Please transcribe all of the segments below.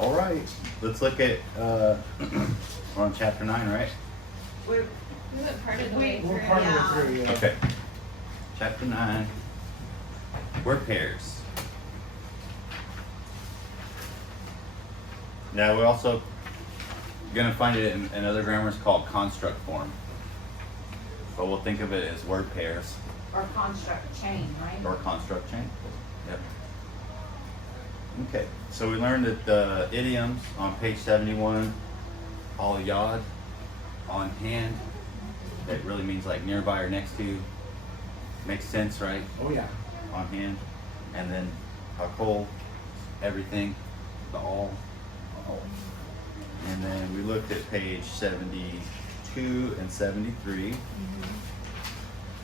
All right, let's look at, we're on chapter 9, right? We went part of the way We're through. part of Yeah. it through, yeah. Okay. Chapter 9, word pairs. Now we're also gonna find it in other grammars called construct form. But we'll think of it as word pairs Or construct chain, right? or construct chain. Yep. Okay, so we learned that the idioms on page 71, al yad, on hand, that really means like nearby or next to. Makes sense, right? Oh, yeah. On hand. And then hakol, everything, the all. And then we looked at page 72 and 73.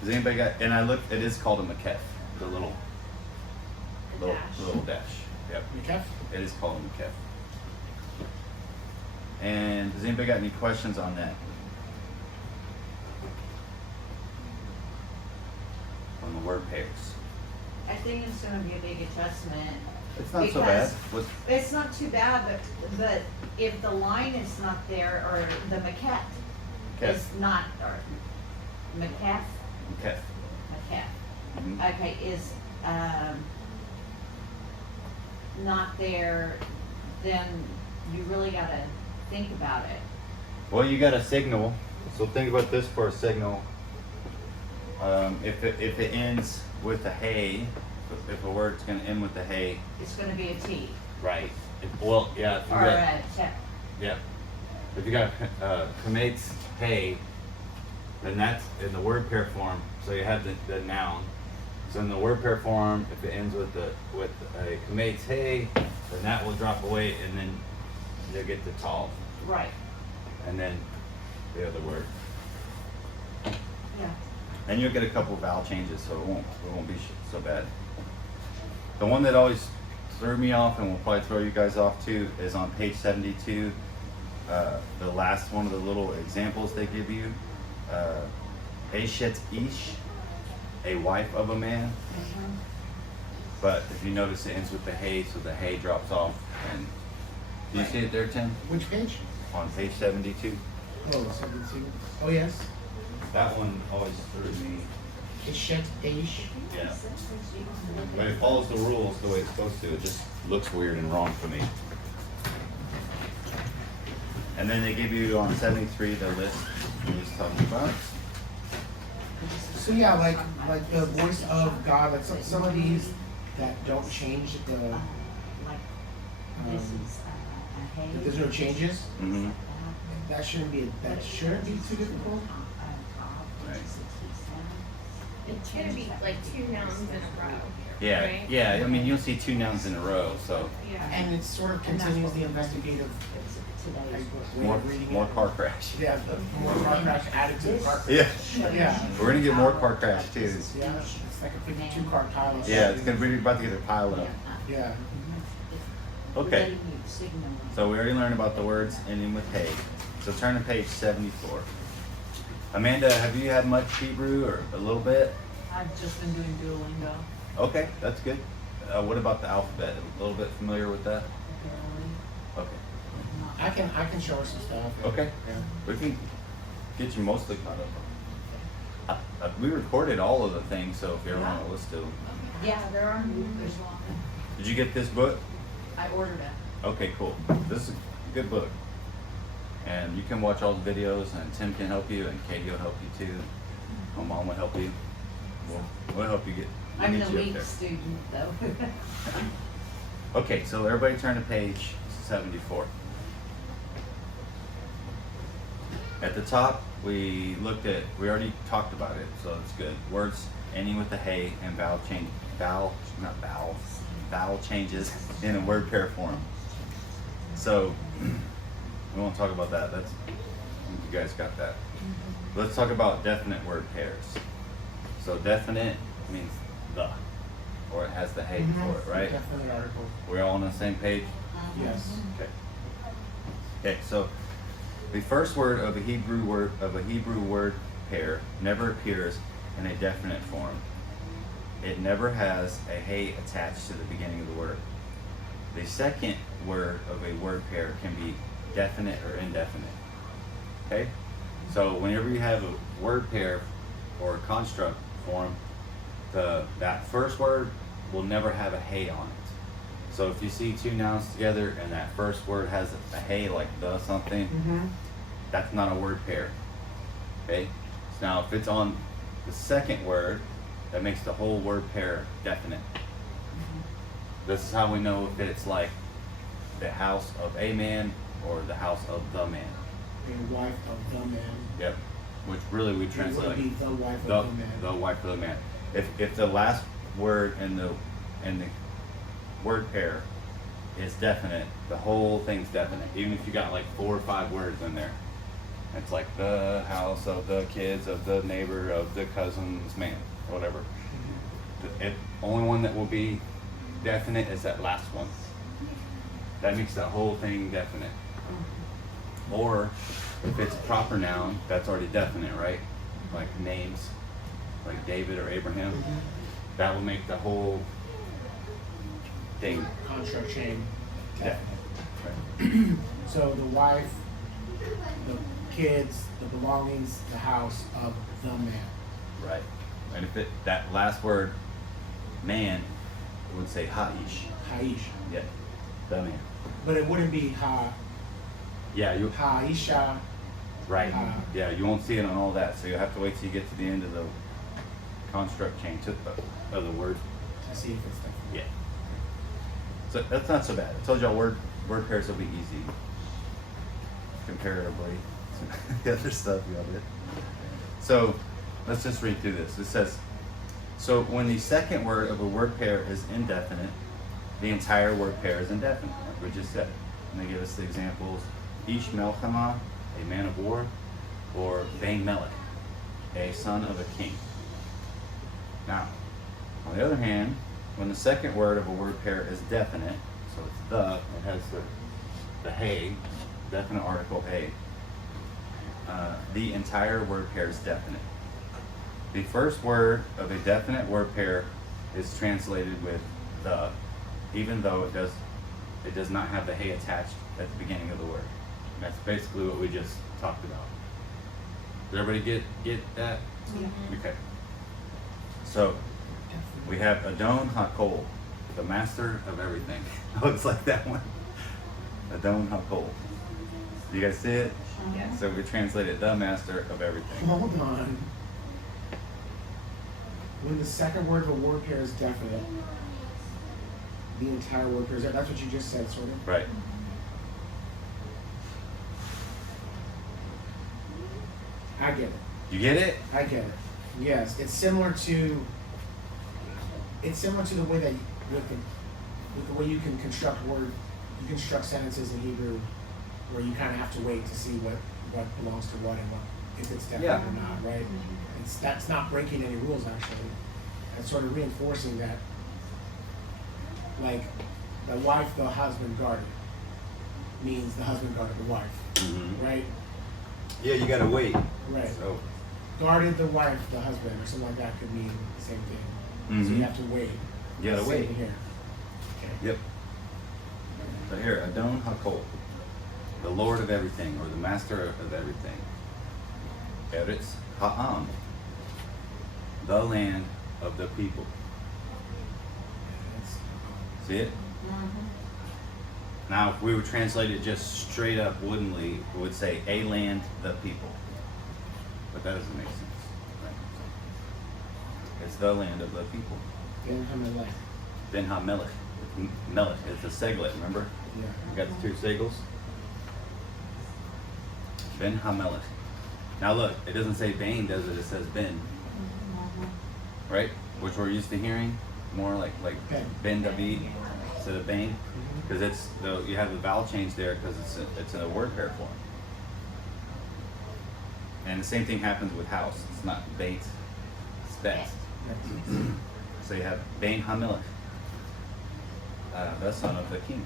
Does anybody got, and I looked, it is called a makef, the little dash. Yep, Okay. it is called a makef. And does anybody got any questions on that? On the word pairs? I think it's gonna be a big adjustment. It's not so bad. Because it's not too bad, but if the line is not there, or the maquette Okay. is not, or maquette, Okay. Mhm. okay, is, not there, then you really gotta think about it. Well, you got a signal, so think about this for a signal. If it ends with a hey, if a word's gonna end with a hey, It's gonna be a T, right? Well, yeah. If you or got, a check. yeah. If you got comates hey, then that's in the word pair form. So you have the noun. So in the word pair form, if it ends with a comates hey, then that will drop away, and then you'll get the tall, Right, and then the other word. yeah. And you'll get a couple vowel changes, so it won't be so bad. The one that always threw me off, and will probably throw you guys off too, is on page 72. The last one of the little examples they give you. Eshet ish, a wife of a man. But if you notice, it ends with the hey, so the hey drops off. And do you see it there, Tim? Which page? On page 72. Oh, 72. Oh, yes. That one always threw me. Eshet Aish. Yeah. But it follows the rules the way it's supposed to. It just looks weird and wrong for me. And then they give you on 73 the list we was talking about. So yeah, like the voice of God, like some of these that don't change the, Like, this is a hay. there's no changes. Mm-hmm. That shouldn't be too difficult. Right. It's gonna be like two nouns in a row. Yeah, Right? yeah. I mean, you'll see two nouns in a row, so Yeah. And it sort of continues the investigative way more of reading more it. car crash. Yeah, the more car crash added to the car crash. Yeah, Yeah. we're gonna get more car crash too. Yeah, it's like a 52 car tile. Yeah, it's gonna be about to get a pile up. Yeah. Okay. So we already learned about the words ending with hey. So turn to page 74. Amanda, have you had much Hebrew or a little bit? I've just been doing Duolingo. Okay, that's good. What about the alphabet? A little bit familiar with that? Okay. I can show her some stuff. Okay. Yeah. We can get you mostly caught up. We recorded all of the things, so if you ever want to listen to them. Yeah, there are. Did you get this book? I ordered it. Okay, cool. This is a good book. And you can watch all the videos, and Tim can help you, and Katie will help you too. My mom will help you. We'll help you get I'm get the you up weak there. student, though. Okay, so everybody turn to page 74. At the top, we already talked about it, so it's good. Words ending with the hey and vowel changes in a word pair form. So, we won't talk about that. You guys got that. Let's talk about definite word pairs. So definite means the, or it has the hey before it, right? Definitely article. We're all on the same page? Yes. Okay. Okay, so the first word of a Hebrew word pair never appears in a definite form. It never has a hey attached to the beginning of the word. The second word of a word pair can be definite or indefinite. Okay? So whenever you have a word pair or a construct form, that first word will never have a hey on it. So if you see two nouns together and that first word has a hey, like the something, Mm-hmm. that's not a word pair. Okay? So now if it's on the second word, that makes the whole word pair definite. This is how we know if it's like the house of a man or the house of the man. A wife of the man. Yep. Which really we It translate would like be the wife the, of the man. the wife of the man. If the last word in the word pair is definite, the whole thing's definite. Even if you got like 4 or 5 words in there. It's like the house of the kids of the neighbor of the cousin's man, or whatever. The only one that will be definite is that last one. That makes that whole thing definite. Or if it's a proper noun, that's already definite, right? Like names, like David or Abraham. That will make the whole thing Construct chain. definite. Right? So the wife, the kids, the belongings, the house of the man. Right. And if that last word, man, it would say ha'ish. Haish. Yeah. The man. But it wouldn't be Yeah, you Haisha. right. Yeah, you won't see it on all that, so you'll have to wait till you get to the end of the construct chain of the word. To see if it's different. Yeah. So that's not so bad. I told y'all word pairs will be easy comparatively to the other stuff y'all did. So let's just read through this. It says, so when the second word of a word pair is indefinite, the entire word pair is indefinite, like we just said. And they give us the examples: Ish Melchama, a man of war, or Bain Melech, a son of a king. Now, on the other hand, when the second word of a word pair is definite, so it's it has the hey, definite article hey, the entire word pair is definite. The first word of a definite word pair is translated with the, even though it does not have the hey attached at the beginning of the word. And that's basically what we just talked about. Did everybody get that? Yeah. Okay. So we have Adon HaKol, the master of everything. Oh, it's like that one. Adon HaKol. You guys see it? Yeah. So we translated the master of everything. Hold on. When the second word of a word pair is definite, the entire word pair is that's what you just said, sort of. Right. I get it. You get it? I get it. Yes, it's similar to the way that with the way you can construct sentences in Hebrew, where you kind of have to wait to see what belongs to what and what if it's definite Yeah. or not, right? That's not breaking any rules actually. That's sort of reinforcing that, like the wife the husband guarded means the husband guarded the wife, Mm-hmm. right? Yeah, you gotta wait. Right. So, Guarded the wife, the husband, or something like that could mean the same thing. So Mhm. you have to wait. you gotta Same wait. here. Okay. Yep. So here, Adon HaKol, the Lord of everything, or the master of everything. Eretz Ha'am, the land of the people. That's- See it? Now, if we would translate it just straight up woodenly, we would say a land, the people. But that doesn't make sense. Right? It's the land of the people. Ben Hamelech. Ben HaMelech. Melech is the seglet, remember? Yeah. You got the 2 segels? Ben HaMelech. Now look, it doesn't say Bain, does it? It says Ben. Right? Which we're used to hearing more like Ben. Ben David instead of Bain. Because you have the vowel change there because it's in a word pair form. And the same thing happens with house. It's not bait, it's bet. So you have Bain HaMelech, the son of the king.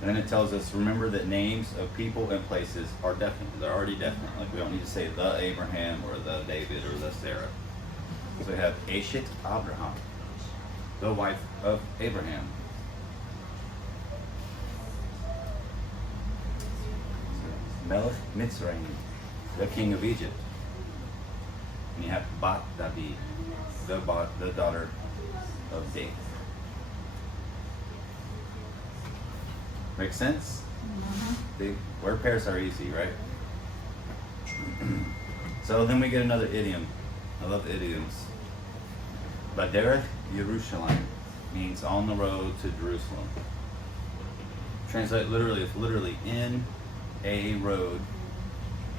And then it tells us, remember that names of people and places are definite. They're already definite. Like we don't need to say the Abraham or the David or the Sarah. So we have Eshet Abraham, the wife of Abraham. Melech Mitzrayim, the king of Egypt. And you have Bat David, the daughter of David. Make sense? The word pairs are easy, right? So then we get another idiom. I love idioms. Baderech Yerushalayim means on the road to Jerusalem. Translate literally, it's literally in a road,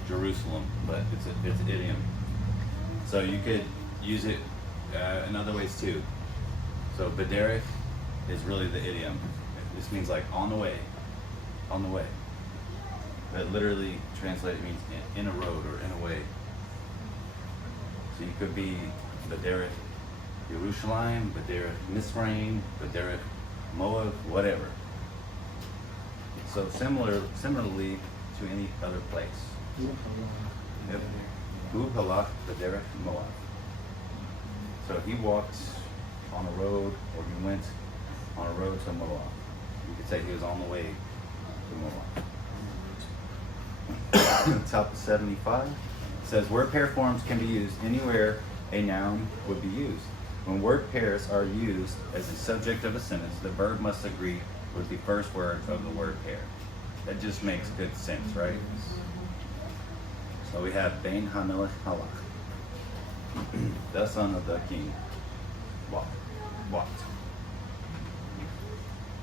Jerusalem, but it's an idiom. So you could use it in other ways too. So Baderech is really the idiom. This means like on the way, on the way. But literally translated means in a road or in a way. So you could be Baderech Yerushalayim, Baderech Mitzrayim, Baderech Moab, whatever. So similarly to any other place. Yep. Hu halach Baderech Moab. So he walked on a road, or he went on a road to Moab. You could say he was on the way to Moab. Top 75 says word pair forms can be used anywhere a noun would be used. When word pairs are used as a subject of a sentence, the verb must agree with the first word of the word pair. That just makes good sense, right? So we have Bein HaMelech Halach, the son of the king, walked.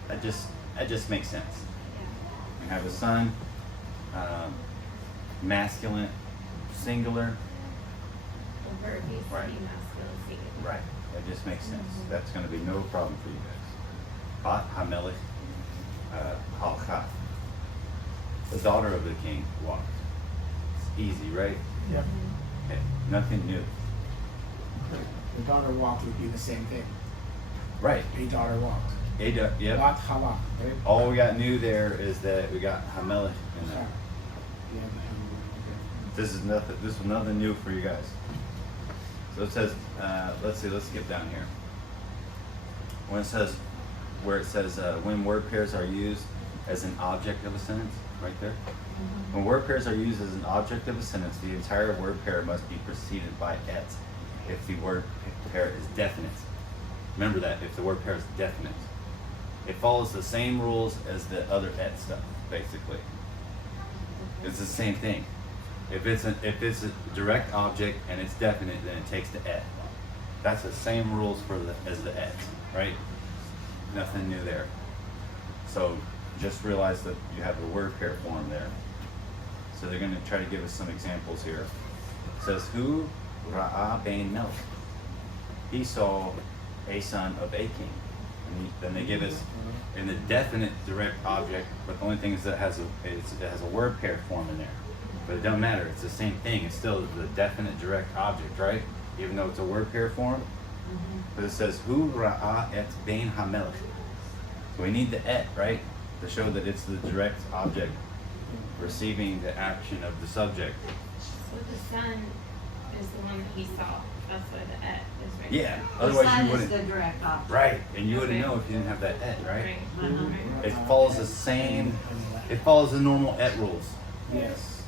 That just makes sense. We have a son, masculine, singular. The verb needs to Right. be masculine, singular. Right. That just makes sense. That's going to be no problem for you guys. Bat HaMelech Halcha, the daughter of the king, walked. It's easy, right? Yep. Okay. Nothing new. The daughter walked would be the same thing. Right. A daughter walked. Yep. Bat halach, right? All we got new there is that we got Hamelech in there. Yeah, This is nothing new for you guys. So it says, let's skip down here. When it says, when word pairs are used as an object of a sentence, right there. When word pairs are used as an object of a sentence, the entire word pair must be preceded by et if the word pair is definite. Remember that, if the word pair is definite. It follows the same rules as the other et stuff, basically. It's the same thing. If it's a direct object and it's definite, then it takes the et. That's the same rules as the et, right? Nothing new there. So just realize that you have the word pair form there. So they're going to try to give us some examples here. It says, Hu ra'a bein melech. He saw a son of a king. And then they give us in the definite direct object, but the only thing is that it has a word pair form in there. But it doesn't matter. It's the same thing. It's still the definite direct object, right? Even though it's a word pair form. But it says, Hu ra'a et bein hamelech. So we need the et, right? To show that it's the direct object receiving the action of the subject. So the sun is the one that he saw. That's why the et is right. Yeah. The Otherwise sun you is the wouldn't. direct object. Right. And you wouldn't Okay. know if you didn't have that et, right? Right. It follows the same. It follows the normal et rules. Yes.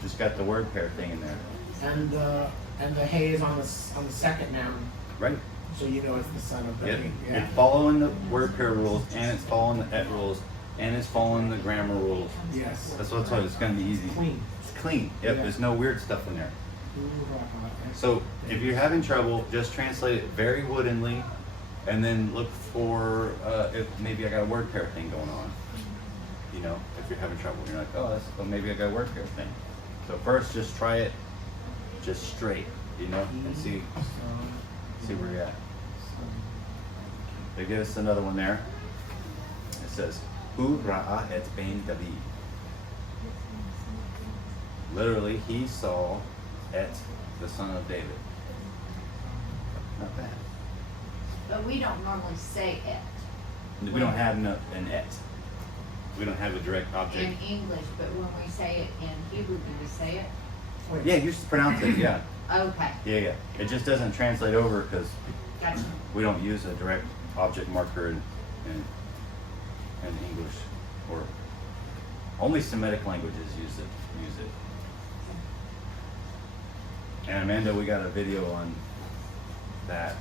Just got the word pair thing in there. And the hay is on the second noun, Right. so you know it's the son of the Yep. king. Yeah. It's following the word pair rules, and it's following the et rules, and it's following the grammar rules. Yes. That's what's why it's going to be easy. Clean. It's clean. Yep. Yeah. There's no weird stuff in there. Hoorah. So if you're having trouble, just translate it very woodenly, and then look for if maybe I got a word pair thing going on. You know, if you're having trouble, you're like, well, maybe I got a word pair thing. So first, just try it, just straight, you know, and see where you're at. They give us another one there. It says, Hu ra'a et bein David. Literally, he saw et the son of David. Not bad. But we don't normally say it We don't have an et. We don't have a direct in object. English, but when we say it in Hebrew, do we say it? Yeah, you just pronounce it, yeah. Okay, Yeah. It just doesn't translate over because gotcha. we don't use a direct object marker in English or Only Semitic languages use it. And Amanda, we got a video on that.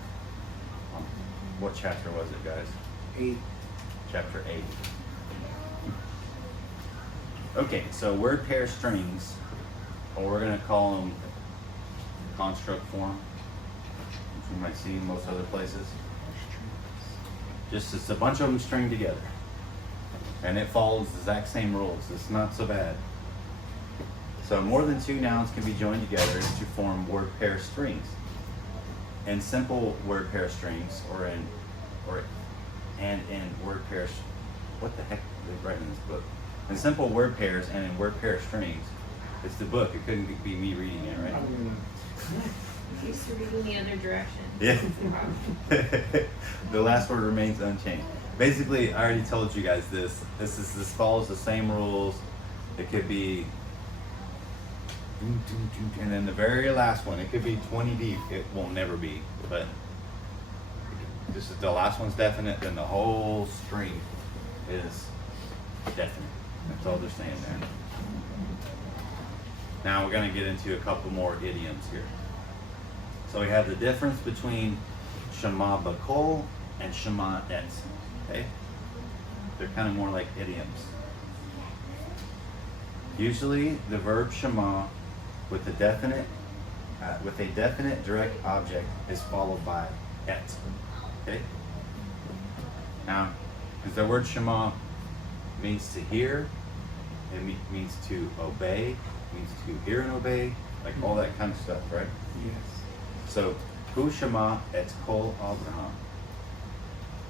What chapter was it, guys? 8. Chapter 8. Okay, so word pair strings, or we're gonna call them construct form, which you might see in most other places. Just it's a bunch of them stringed together, and it follows the exact same rules. It's not so bad. So more than 2 nouns can be joined together to form word pair strings. In simple word pair strings, in word pairs, what the heck are they writing in this book? In simple word pairs and in word pair strings, it's the book. It couldn't be me reading it, right? Used to reading the other direction. Yeah. The last word remains unchanged. Basically, I already told you guys this. This follows the same rules. It could be, and then the very last one, it could be 20 deep. It won't never be, but just if the last one's definite, then the whole string is definite. That's all they're saying there. Now we're going to get into a couple more idioms here. So we have the difference between Shema Bakol and Shema Et. Okay? They're kind of more like idioms. Usually the verb Shema with a definite direct object is followed by Et. Okay? Now, because the word Shema means to hear, it means to obey, means to hear and obey, like all that kind of stuff, right? Yes. So, Hu Shema et Kol Abraham.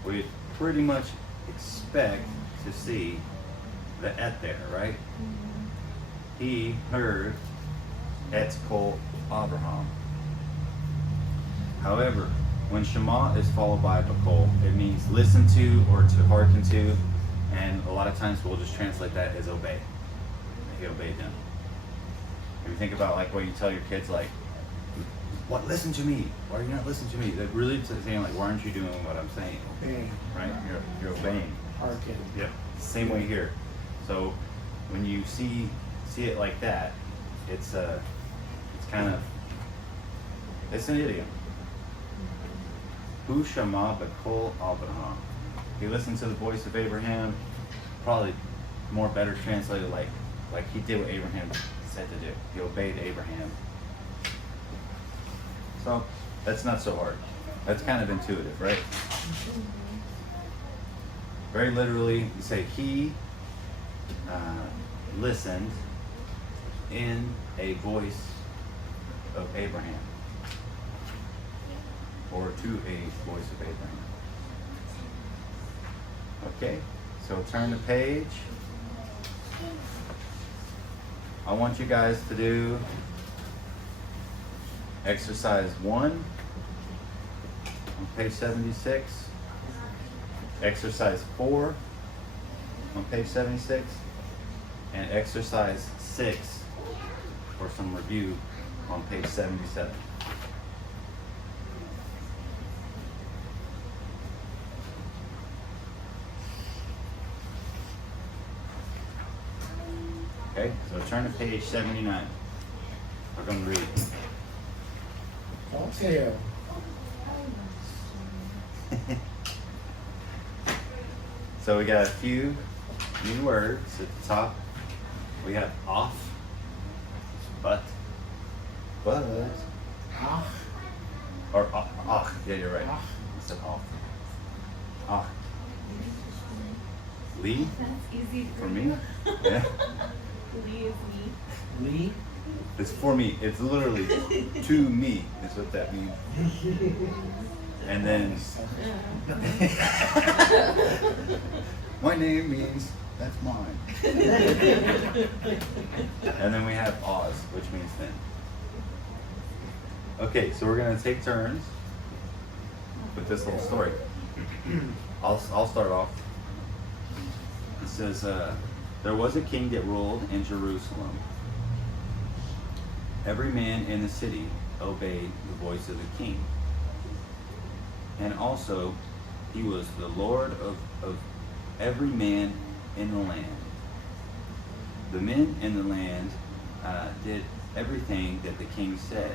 We pretty much expect to see the et there, right? He heard et Kol Abraham. However, when Shema is followed by Bakol, it means listen to or to hearken to, and a lot of times we'll just translate that as obey. He obeyed them. If you think about like what you tell your kids, like, what? Listen to me. Why are you not listening to me? They're really saying like, why aren't you doing what I'm saying? Obey. Right? You're obeying. Hearken. Yep. Same way here. So when you see it like that, it's kind of, it's an idiom. Hu Shama Bakol Abraham. He listened to the voice of Abraham. Probably more better translated like he did what Abraham said to do. He obeyed Abraham. So that's not so hard. That's kind of intuitive, right? Very literally, you say he listened in a voice of Abraham, or to a voice of Abraham. Okay, so turn the page. I want you guys to do exercise 1 on page 76, exercise 4 on page 76, and exercise 6 for some review on page 77. Okay, so turn to page 79. We're going to read. Don't tell. So we got a few new words at the top. We have off, but, Ah. or ach. Yeah, you're right. Ach. I said off. Ach. Lee That's easy for me. Yeah. Lee is me. Lee. It's for me. It's literally to me. Is what that means. And then my name means that's mine. And then we have Oz, which means then. Okay, so we're gonna take turns with this little story. I'll start off. It says, there was a king that ruled in Jerusalem. Every man in the city obeyed the voice of the king. And also, he was the Lord of every man in the land. the men in the land did everything that the king said,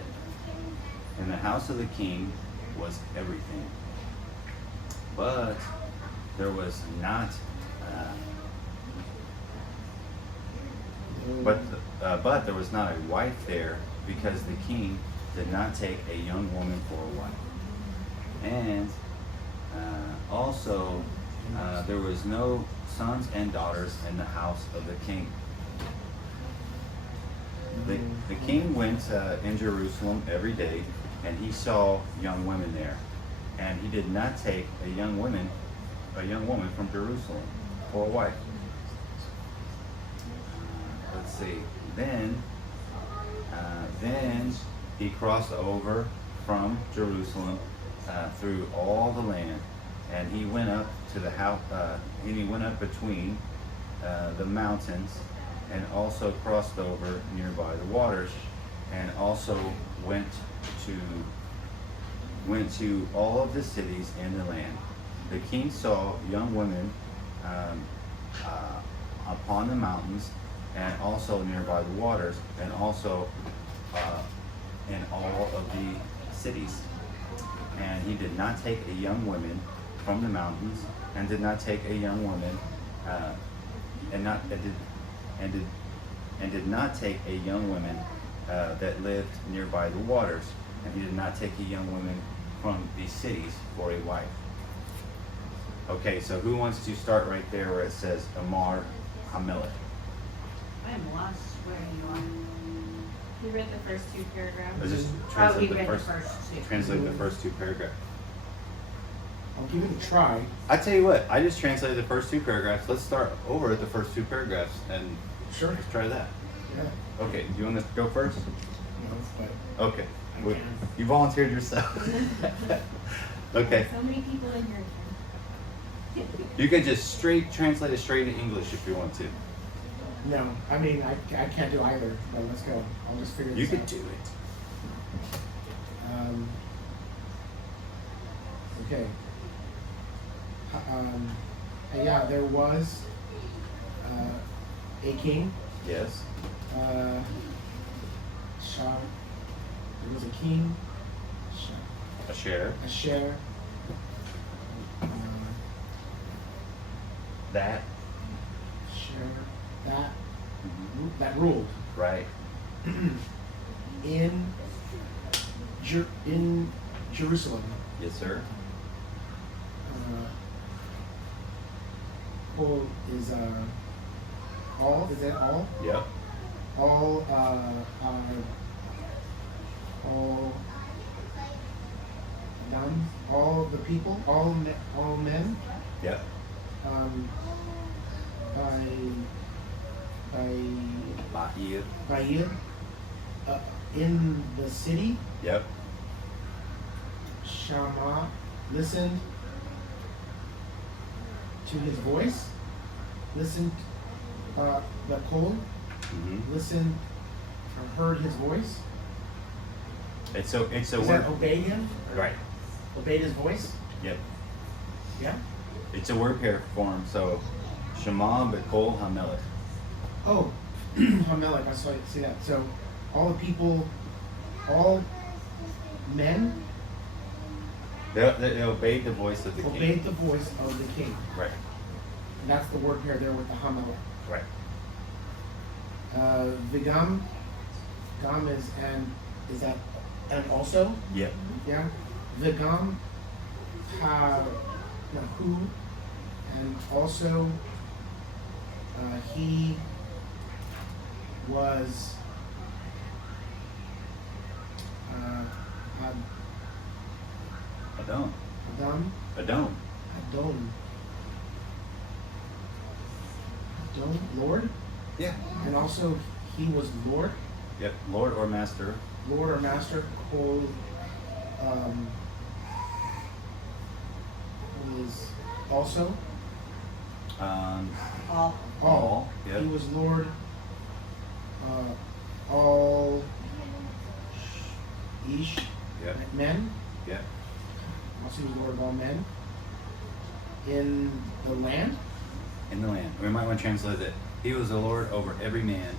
and the house of the king was everything. But there was not, but there was not a wife there, because the king did not take a young woman for a wife. And also, there was no sons and daughters in the house of the king. The king went in Jerusalem every day, and he saw young women there, and he did not take a young woman from Jerusalem for a wife. Let's see. Then he crossed over from Jerusalem through all the land, and he went up to the house, and he went up between the mountains, and also crossed over nearby the waters, and also went to all of the cities in the land. The king saw young women upon the mountains, and also nearby the waters, and also in all of the cities. And he did not take a young woman from the mountains, and did not take a young woman, and did not take a young woman that lived nearby the waters, and he did not take a young woman from these cities for a wife. Okay, so who wants to start right there where it says Amar Hamelech? I am lost where you are. You read the first two paragraphs. Let's just Oh, translate he the read first, the first two. translate the first two paragraphs. I'll give it a try. I tell you what, I just translated the first two paragraphs. Let's start over at the first two paragraphs and Sure. let's try that. Yeah. Okay, do you want to go first? No, but Okay, I well, can. you volunteered yourself. Okay, So many people in here. you can just translate it straight into English if you want to. No, I mean, I can't do either, but let's go. I'll just figure You this can out. do it. Okay. Yeah, there was a king. Yes. There was a king. A share. Asher. That. Asher. Mhm. That ruled Right. in Jerusalem. Yes, sir. All is all, is that all? Yep. All done, all the people, all men, Yep. Ma'ir. by in the city, Yep. Shama listened to his voice, listened, the Kol Mm-hmm. listened or heard his voice. It's a Is word. that obeyed him? Right. Obeyed his voice? Yep. Yeah? It's a word pair form. So, Shema B'Kol Hamelech. Oh, Hamelech, I see that. So, all the people, all men They obeyed the voice of the king. obeyed the voice of the king. Right. And that's the word pair there with the Hamelech. Right. Vigam, Gam is that, and also? Yep. Yeah? Vigam, who, and also, he was, Adon. Adam, Adon. Adon, Lord, Yeah. and also he was Lord, Yep. Lord or master. Lord or Master, Kol, is also All. all. Yep. He was Lord, all Ish, Yep. men. Yep. Also, he was Lord of all men in the land. in the land. We might want to translate it. He was the Lord over every man.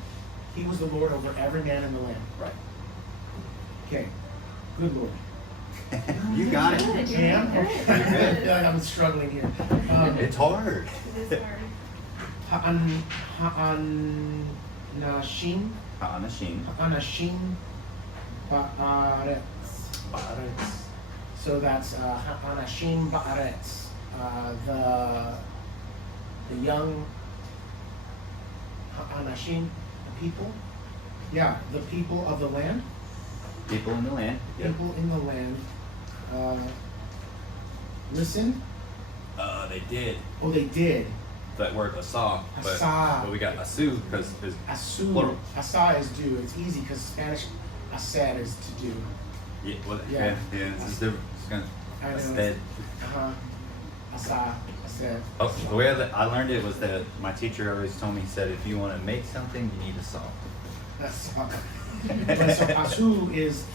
He was the Lord over every man in the land. Right. Okay. Good Lord. You got it. Good, you're Yeah. good. I feel like I'm struggling here. It's hard. It is hard. Ha'anashim. Ha'anashim. Ha'anashim ba'aretz. Ba'aretz. So that's ha'anashim ba'aretz. The young ha'anashim, the people. Yeah, the people of the land. People in the land. Yep. People in the land. Listen. They did. Oh, they did. That word asa. But we got asu because it's Asu. plural. Asa is do. It's easy because Spanish asad is to do. Yeah, well, Yeah. yeah. It's just different. It's kind I know. of instead. Uh-huh. Asa, asad. Oh, the way I learned it was that my teacher always told me, he said, if you want to make something, you need a saw. That's but so asu is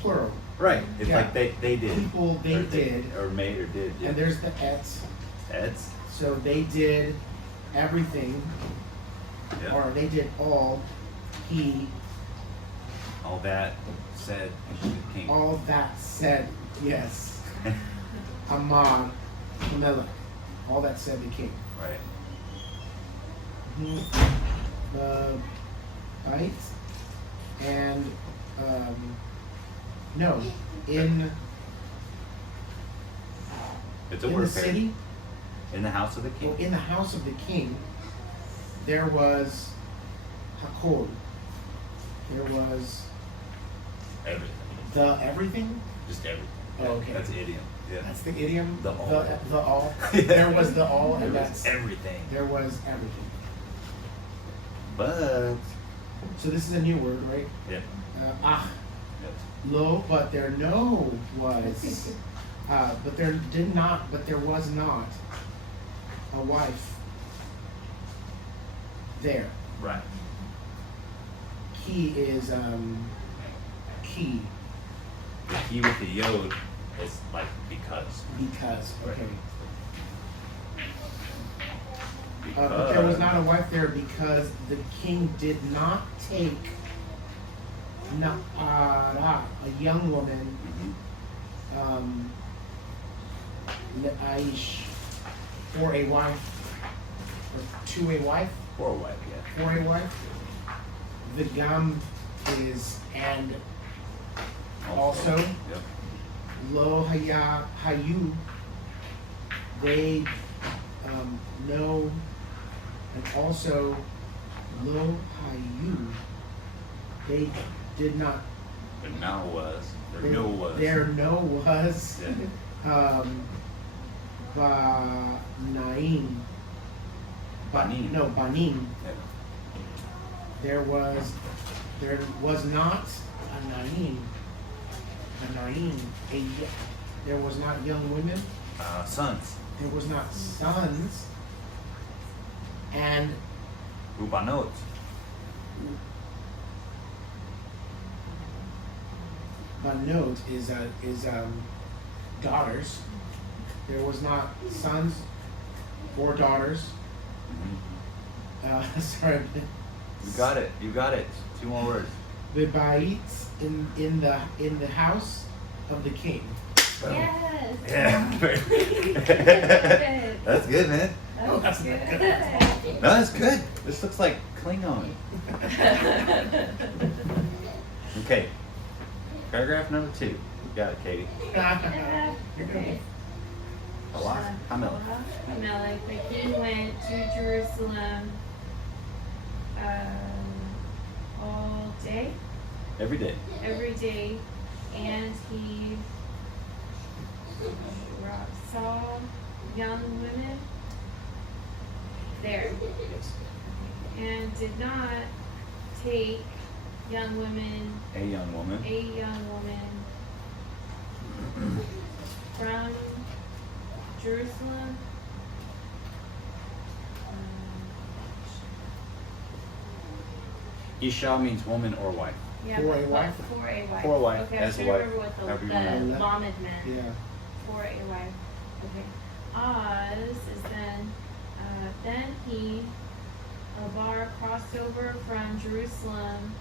plural. Right. It's Yeah. like they did. People they Or did. Or made or did. Yeah. And there's the etz. Heads. So they did everything, Yeah. or they did all. He, All that said the king. all that said, yes. Amar, Melech. All that said the king. Right. The right and no in It's a in word the pair. city, In the house of the well, king. in the house of the king, there was hakol. There was Everything. the everything. Just everything. Oh, okay. That's idiom. Yeah. That's the idiom. The all. The all. There was the all, There and was that's everything. there was everything. But So this is a new word, right? yeah. Ah. Yes. Lo, but there no was, but there did not, but there was not a wife there. Right. Key is key The key with the yod is like because. because Right. okay. But there was not a wife there because the king did not take Na'ara, a young woman, Mhm. Aish, for a wife, or to a wife, Or a wife, yeah. for a wife. The gam is and also Yep. lo haya hayu. They know, and also lo hayu. They did not. But now was. Or no was. Their no was. Yeah. Banaim. Banim. No, Banim. Yeah. There was not a Naim. There was not young women. Sons. There was not sons. And Ubanot. Banot is daughters. There was not sons or daughters. Mhm. Sorry. You got it. You got it. 2 more words. The Baits in the house of the king. Yes. Yeah. Good. That's good, man. Oh, that's good. No, that's good. This looks like Klingon. Okay. Paragraph number 2. You got it, Katie. Okay. Allah. Hamel. Amalek, the king went to Jerusalem all day, Every day. every day, and he saw young women there, Yes. and did not take young women, A young woman. a young woman from Jerusalem. Isha means woman or wife. Yeah, For but a what- wife? For a wife. For a wife, Okay, as I a can't wife, remember what however you the want it. Lamed meant. Yeah. For a wife. Okay. Oz is then Then he, a bar crossed over from Jerusalem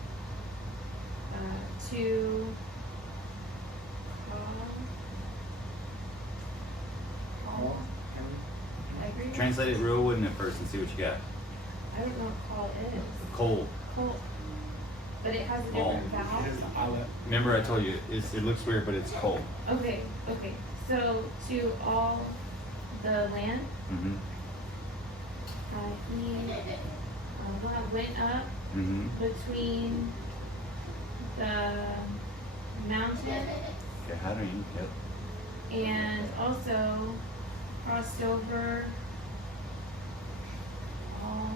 to Paul, I agree. Translate it real wooden at first and see what you got. I don't know what Paul is. Coal. Cool. But it has a Oh. different vowel. It is the Aleph. Remember I told you, it looks weird, but it's coal. Okay, okay. So to all the land, Mm-hmm. he went up Mm-hmm. between the mountain Okay, how do you, yep. and also crossed over all,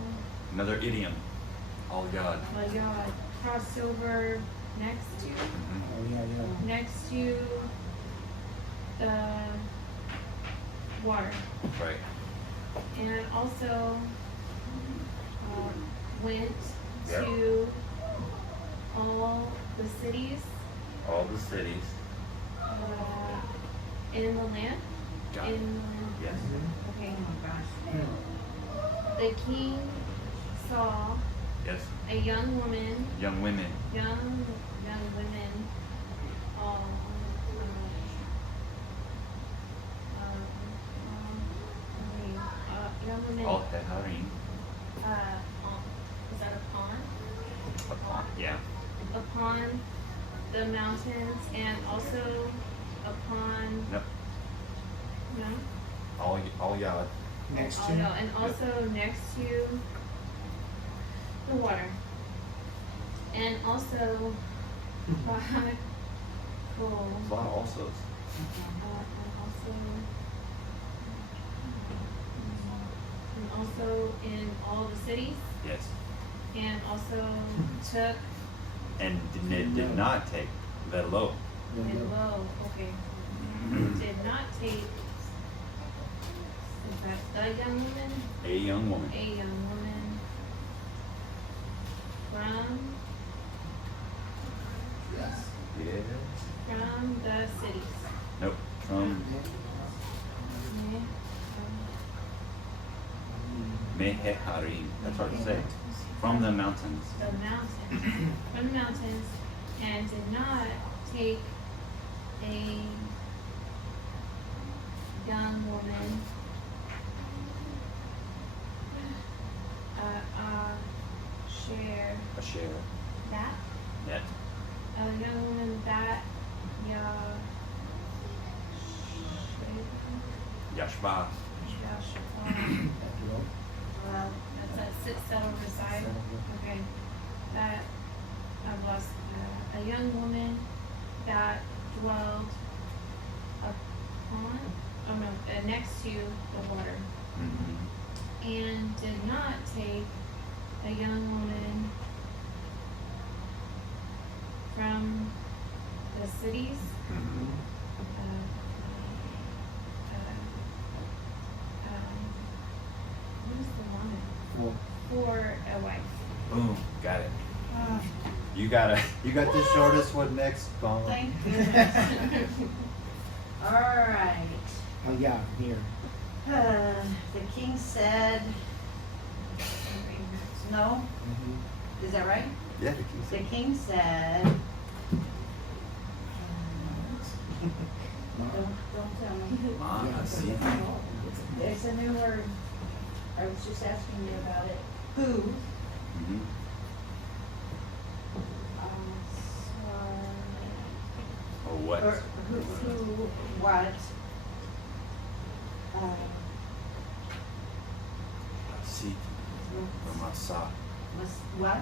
Another idiom. All God. my God, crossed over next to, Mm-hmm. Oh, yeah. next to the water. Right. And also went Yep. to all the cities All the cities. in the land. Got In it. the land. Yes. Okay. Oh my gosh. The king saw Yes. a young woman, Young women. young women, young women. All Teharim. Was that a pond? Upon. Yeah. Upon the mountains and also upon Yep. no. All God. Next Oh, to. no, and also next to the water. And also by coal. There's a lot of alsos. And also in all the cities, Yes. and also took And did not take the low. and low, okay, did not take, is that the young woman? A young woman. A young woman from, Yes. Yes. from the cities. Nope. From Yeah, Meheharim. That's hard to say. From the mountains. the mountains, from the mountains, and did not take a young woman, share A share. that, Yeah. a young woman that, Yashba. Well, that's that sit settle beside. Okay, that I lost a young woman that dwelled upon, oh no, next to the water, Mm-hmm. and did not take a young woman from the cities. Mm-hmm. What is the woman? Well, For a wife. Boom. Got it. You got the shortest one next, Paula. thank goodness. All right. oh, yeah, here. The king said, no, Mm-hmm. is that right? Yeah, the king The said. king said, don't tell me. Ah, I see. There's a new word. I was just asking you about it. Who? Mm-hmm. Or what? Or who, what? Asiti. From Asa. Was, what?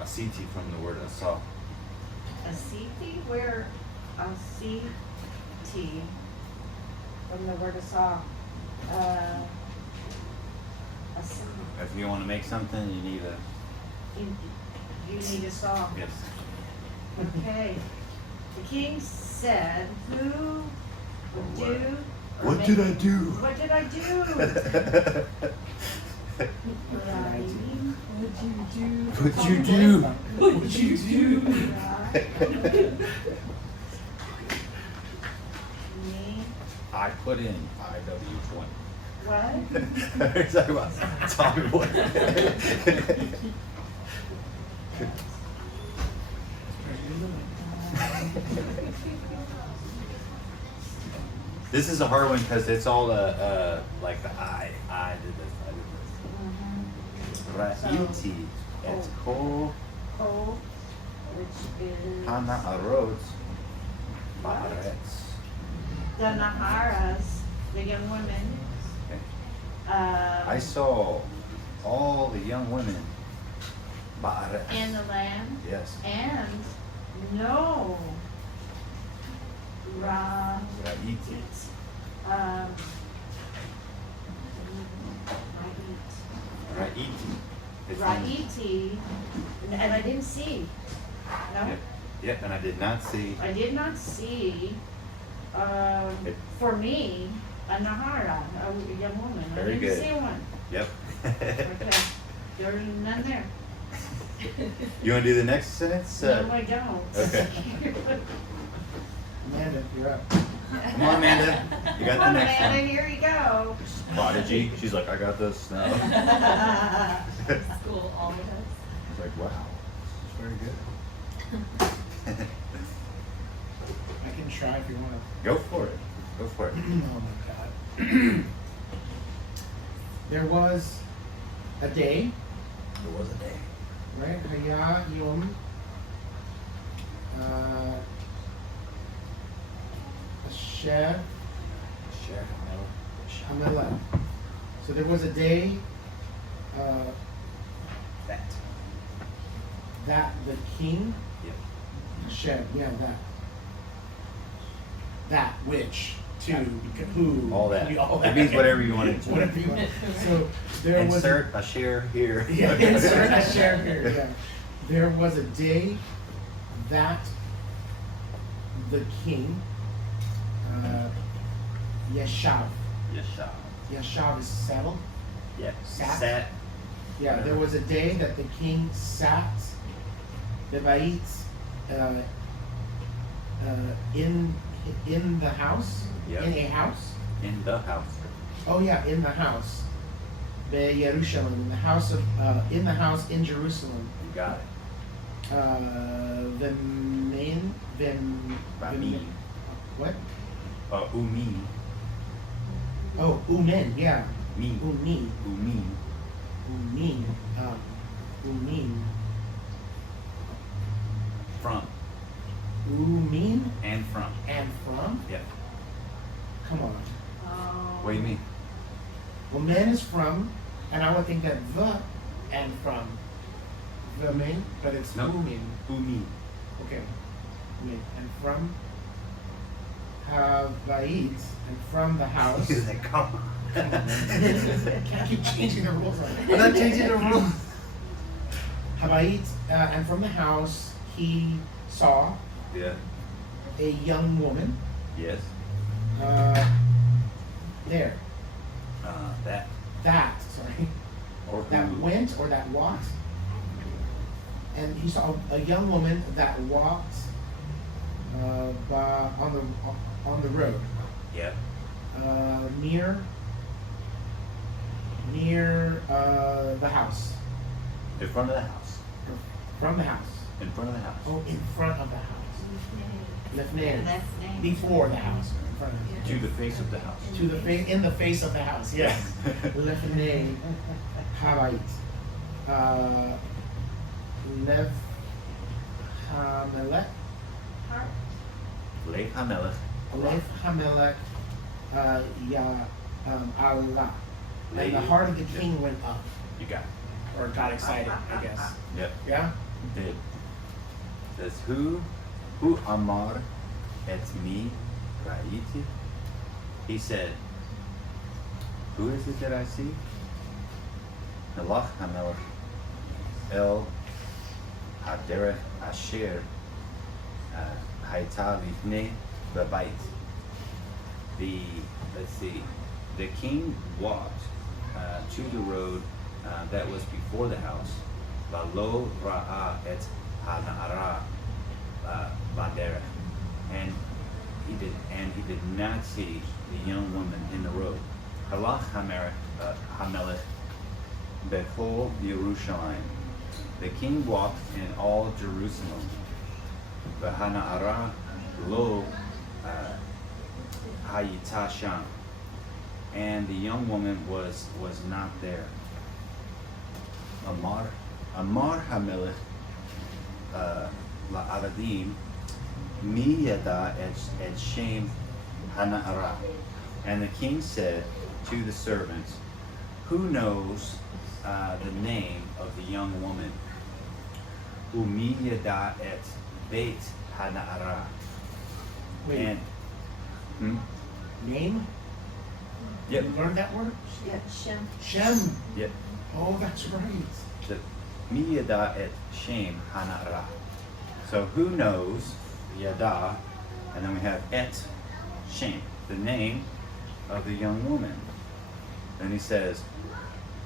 Asiti from the word Asa. Asiti? Where? Asiti. From the word asa. Asa. If you want to make something, you need a. You need a saw. Yes. Okay. The king said, who would What? do? or What make- did I do? What did I do? What'd you do? What'd you do? Me? I put in IW20. What? You're talking about Tommy Boy. This is a hard one because it's all like the I did this, I did this. Ra'iti et kol Cole, which is hana arot ba'aretz. the Naharas, the young women. I saw all the young women ba'aretz. In the land. Yes. And no. Ra'iti. Um, Ra'iti. It's in- Ra'iti, and I didn't see. No, Yep. Yep, and I did not see. I did not see, It- for me, a Nahara, a young woman. Very I good. didn't see one. Yep. Okay, there's none there. You want to do the next sentence? No, I don't. Okay. Amanda, you're up. Come on, Amanda. You got Come the on, next Amanda, one. here you go. Prodigy. She's like, I got this now. School all of us. She's like, wow. It's very good. I can try if you want to. Go for it. Go for it. Oh my God. There was a day, There was a day. right? Haya Yom. Asher Hamelech. So there was a day That. that the king, Yep. Asher, yeah, that which, to, because, who, All that. all It means whatever you want it to. Whatever you want. So there was. Insert a share here. Yeah, insert a share here, yeah. There was a day that the king, Yeshav, Yeshav is settled. Yeah. Sat. Sat. Yeah, there was a day that the king sat, Levait, in the house, Yep. in a house. In the house. Oh yeah, in the house, Yerushalayim, in the house in Jerusalem. You got it. Rami. What? Umi. Oh, Umen, yeah. Me. Umi, Umi. Umin, Umin, From. Umin, And from. and from. Yeah. Come on. What do you mean? Well, men is from, and I would think that the and from, the main, but it's No. Umin. Umi. Okay, Umin, and from Havait, and from the house. He's like, come on. Can't keep changing the rules on I'm not changing the rules. Havait, and from the house he saw Yeah. a young woman Yes. there. That. Sorry. Or That who? went or that walked. And he saw a young woman that walked on the road Yep. near the house, In front of the house. or from the house. In front of the house. Oh, in front of the house. Lefner. That's name. Before the house, or in front of the house. To the face of the house. To the face, in the face of the house. Yes. Lefnei Havait. Lev Hamelech. Leif HaMelech. Lev Hamelech. Allah. And the heart of the king went up, You got it. or got excited, I guess. Yep. Yeah. Did. Says who amar et mi ra'iti? He said, who is it that I see? Melach HaMelech El Haderech Asher Haita Lifnei Babait. Let's see, the king walked to the road that was before the house. Valo Ra'a et Hana'ara Baderech. And he did not see the young woman in the road. Halach Hamelech Bechol Yerushalayim. The king walked in all Jerusalem. V'hana'ara lo hayita sham. And the young woman was not there. Amar Hamelech la'avadim mi yada et shem hana'ara. And the king said to the servants, who knows the name of the young woman? Umi yada et beit hana'ara. Wait, And name? yep, You learned that word? Yeah, Shem. Shem. yep. Oh, that's right. The mi yada et shem hana'ara. So who knows yada, and then we have et shem, the name of the young woman. Then he says,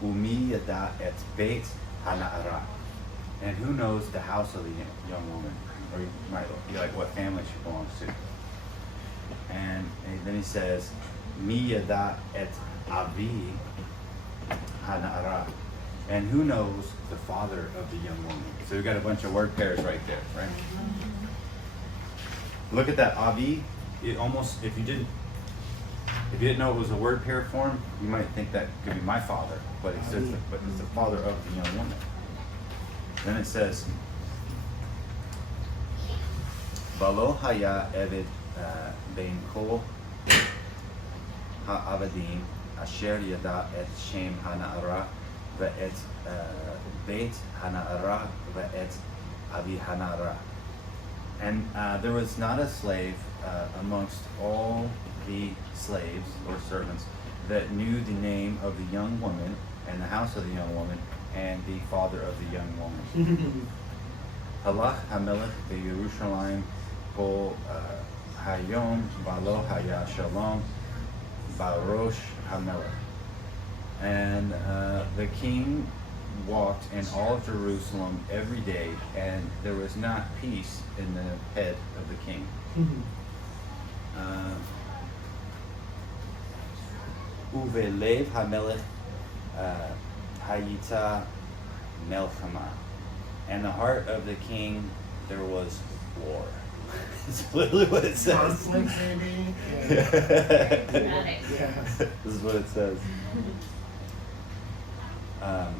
Umi yada et beit hana'ara. And who knows the house of the young woman? Or you might be like what family she belongs to. And then he says, Mi yada et avi hana'ara. And who knows the father of the young woman? So we've got a bunch of word pairs right there, right? Look at that avi. It almost, if you didn't know it was a word pair form, you might think that could be my father, but it's just, but it's the father of the young woman. Then it says, Valo haya eved bein kol ha'avadim asher yada et shem hana'ara ve'et beit hana'ara ve'et avi hana'ara. And there was not a slave amongst all the slaves or servants that knew the name of the young woman and the house of the young woman and the father of the young woman. Halach Hamelech beYerushalayim kol hayom v'lo haya shalom ba'rosh Hamelech. And the king walked in all of Jerusalem every day, and there was not peace in the head of the king. Uvelev Hamelech Hayita Melchama. And the heart of the king, there was war. That's literally what it says. Conflict, maybe? Dramatic. Yeah. This is what it says. Aj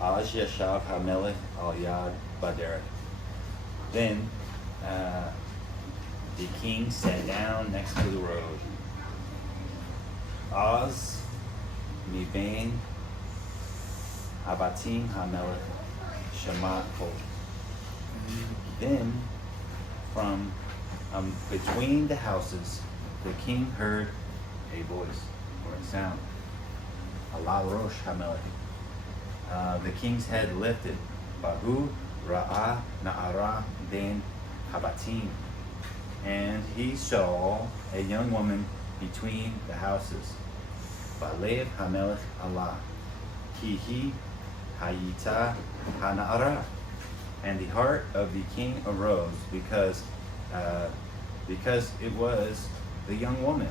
Yashav Hamelech Al Yad Baderech. Then the king sat down next to the road. Az Mibain Habatim Hamelech Shema Kol. Then from between the houses, the king heard a voice or a sound. Ala Rosh Hamelech. The king's head lifted. Bahu Ra'ah Na'ara Ben Habatim. And he saw a young woman between the houses. Balev Hamelech Allah. Kihi Hayita Hana'ara. And the heart of the king arose because it was the young woman.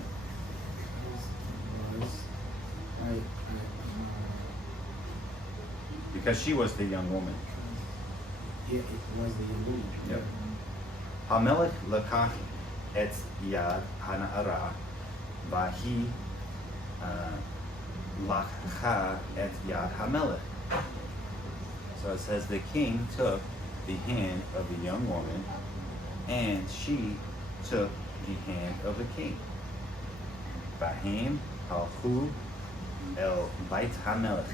Because she was the young woman. It was the young woman. Yep. Hamelech lakach et yad hana'ara, vahi lakcha et yad hamelech. So it says the king took the hand of the young woman, and she took the hand of the king. Vahim halchu el beit hamelech.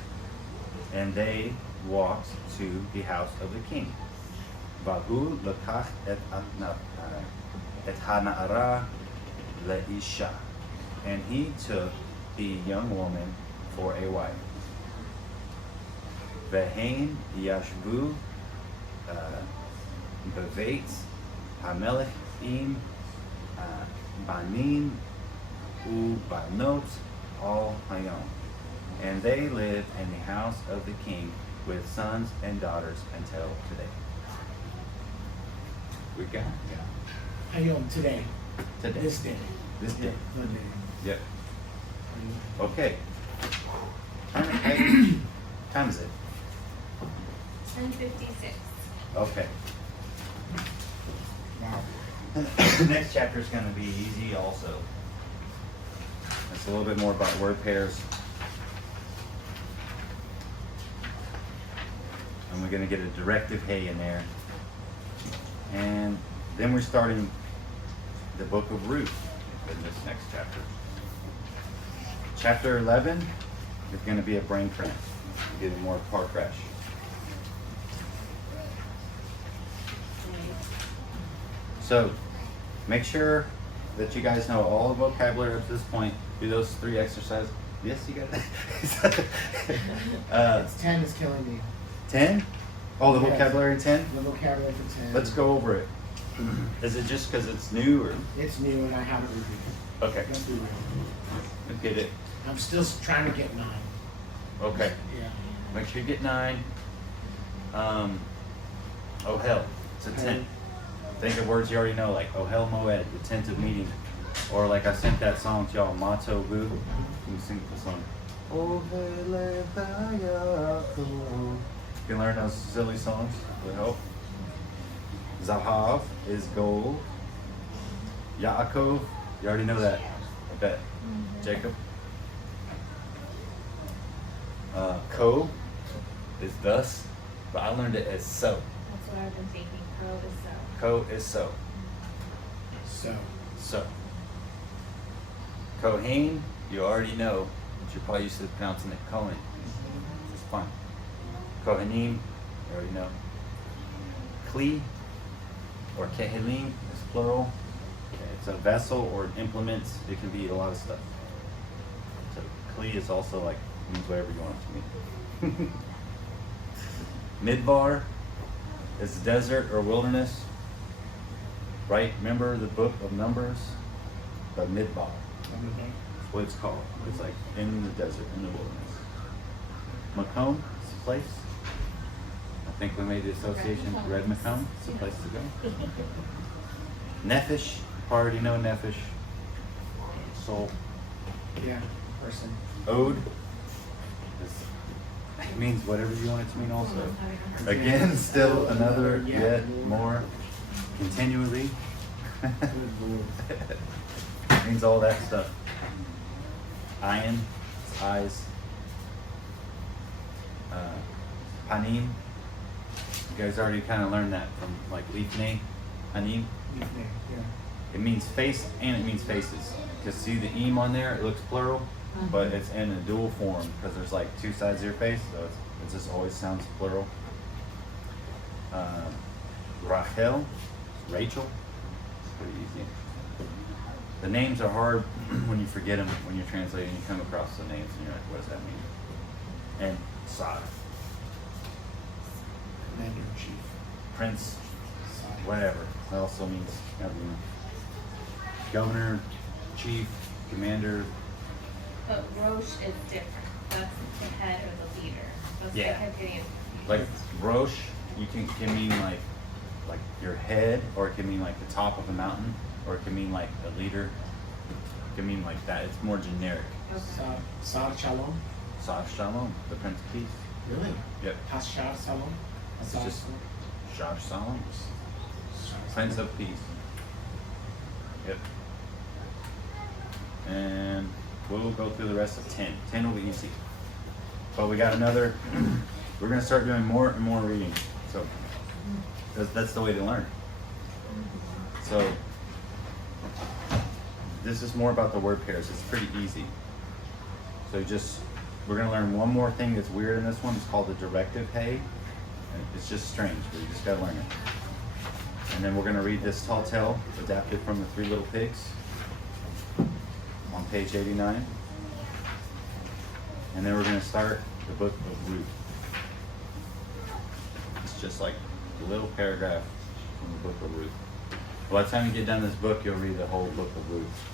And they walked to the house of the king. Vahu lekach et hana'ara leisha. And he took the young woman for a wife. Vehain yashvu beveit hamelech im banim ubanot al hayom. And they lived in the house of the king with sons and daughters until today. We got Hayom, today. today. This day. This day. The day. Yep. Okay. What time is it? 10:56. Okay. Wow. Next chapter is going to be easy also. It's a little bit more about word pairs. And we're going to get a directive hey in there. And then we're starting the book of Ruth in this next chapter. Chapter 11 is going to be a brain cramp. Getting more car crash. So, make sure that you guys know all the vocabulary up to this point. Do those 3 exercises. Yes, you got it. It's 10 is killing me. 10? Oh, the Yes. vocabulary 10? The vocabulary for 10. Let's go over it. Is it just because it's new or? It's new and I haven't reviewed it. Okay, Let's be real. let's get it. I'm still trying to get 9. Okay, Yeah. make sure you get 9. Oh hell, it's a 10. Think of words you already know, like oh hell moed, the tent of meeting. Or like I sent that song to y'all, Mato Vu. Can you sing the song? Oh hele Yaakov. You can learn those silly songs with help. Zahav is gold. Yaakov, you already know that. I bet. Jacob. Ko is thus, but I learned it as so. That's what I've been thinking. Pro is so. Ko is so. So, So. Kohen, you already know, but you're probably used to pronouncing it Cohen. It's fine. Kohanim, you already know. Kli, or Kehilim, is plural. It's a vessel or an implement. It can be a lot of stuff. So Kli is also like, means whatever you want it to mean. Midbar is desert or wilderness. Right? Remember the book of Numbers? The Midbar. That's what it's called. It's like in the desert, in the wilderness. Macomb is a place. I think we made the association. Red Macomb is a place to go. Nephesh, you already know Nephesh. Soul. yeah, person. Ode it means whatever you want it to mean also. Again, still another, yet more, continually. Good Lord. Means all that stuff. Ayin, eyes. Panim. You guys already kind of learned that from like Lifnei, Panim. Yeah. It means face and it means faces. Because see the eem on there, it looks plural, but it's in a dual form because there's like 2 sides of your face, so it just always sounds plural. Rachel, Rachel, it's pretty easy. The names are hard when you forget them when you're translating. You come across the names and you're like, what does that mean? And Sarah, Commander in Chief. Prince, Sorry. whatever. That also means governor, chief, commander. But Roche is different. That's the head or the leader. That's Yeah. what I kept getting confused. Like Rosh, you can mean like your head, or it can mean like the top of a mountain, or it can mean like a leader. It can mean like that. It's more generic. Okay. Sar Shalom. Sar Shalom, the Prince of Peace. Really? Yep. Hashar Shalom. It's Asar just Shalom? Shar Shalom, Prince of Peace. Yep. And we'll go through the rest of 10. 10 will be easy. But we got another, we're going to start doing more and more reading. So that's the way to learn. So this is more about the word pairs. It's pretty easy. So we're going to learn one more thing that's weird in this one. It's called the directive hey. And it's just strange, but you just got to learn it. And then we're going to read this tall tale adapted from the 3 Little Pigs on page 89. And then we're going to start the book of Ruth. It's just like a little paragraph from the book of Ruth. By the time you get done this book, you'll read the whole book of Ruth.